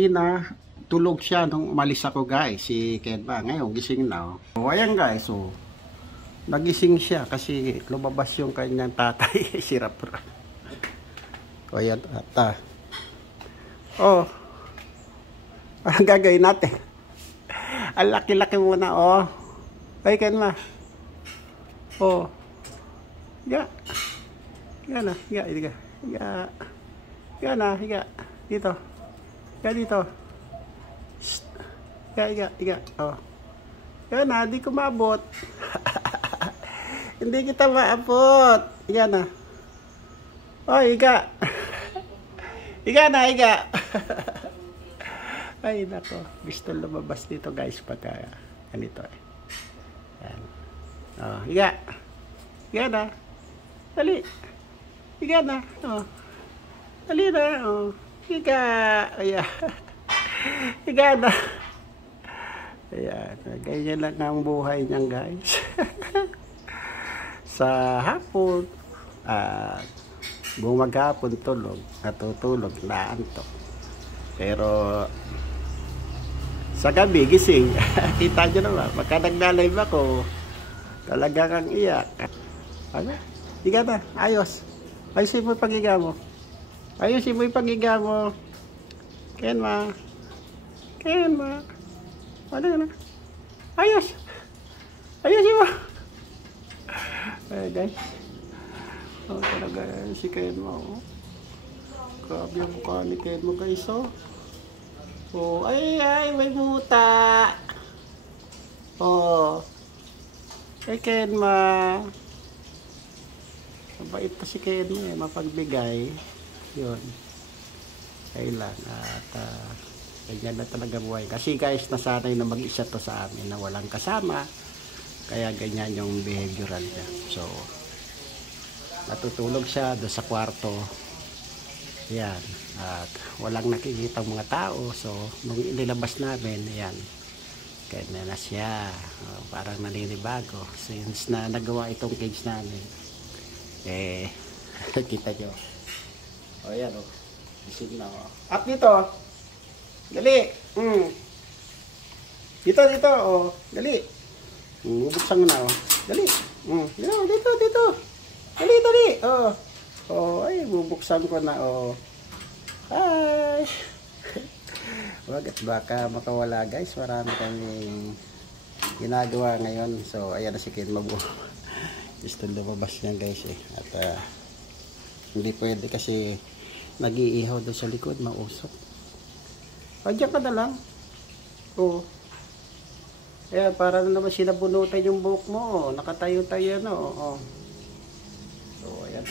Na tulog siya nung umalis ako guys, si Kenba. Ngayon gising na. So ayan guys, so nagising siya kasi lumabas yung kanyang tatay. Si Rapra. O ayan ata. Oh, anong gagawin natin? Ang laki-laki muna. Oh, ay Kenba. Oh, higa. Higa na, higa, higa. Higa. Higa na, higa. Dito. Higa dito. Shhh. Higa, higa, higa. Oh. Higa na, di ko maabot. Hindi kita maabot. Higa na. Oh, higa. Higa na, higa. Ay, nako. Gusto lumabas dito guys pagka ganito eh. Yan. Oh, higa. Higa na. Dali. Higa na. Oh. Dali na. Oh. Higa. Ayan. Higa na. Ayan. Ganyan lang ang buhay niyan guys. Sa hapon at bumaghapon tulog, natutulog, naantok. Pero sa gabi gising. Kita nyo naman, pagka nagna-live ako, talaga kang iyak. Ano? Higa na. Ayos. Ayusin mo yung paghiga mo. Ayusin mo yung paghiga mo. Kenma. Kenma. Ano na? Ayos. Ayusin mo. Ay guys. Oh, talaga si Kenma. Oh. Grabe yung mukha ni Kenma guys. Oh. Oh, ay, may buta. Oh. Ay Kenma. Mabait pa si Kenma eh. Mapagbigay. Yun. Kailan. At ganyan na talaga buhay. Kasi guys, nasanay na mag-isa to sa amin na walang kasama. Kaya ganyan yung behavioral niya. So, natutulog siya doon sa kwarto. Yan. At walang nakikita mga tao. So, nung inilabas namin, yan. Kaya na siya. Parang naninibago. Since na nagawa itong cage namin. Eh, kita nyo. O yan o. Isip na o. At dito. Dali. Dito, dito o. Dali. Buksan mo na o. Dali. Dito, dito. Dali, dali. O. O, ay, bubuksan ko na o. Hi. Wag at baka makawala guys. Marami kaming ginagawa ngayon. So, ayan na si Kenma bu. Gusto lumabas niyan guys eh. At hindi pwede kasi nag-iihaw doon sa likod, mausok. Diyan ka na lang. Oo. Ayan, para na naman sinabunutan yung buhok mo. Nakatayo-tayo na. Oo. So, ayan.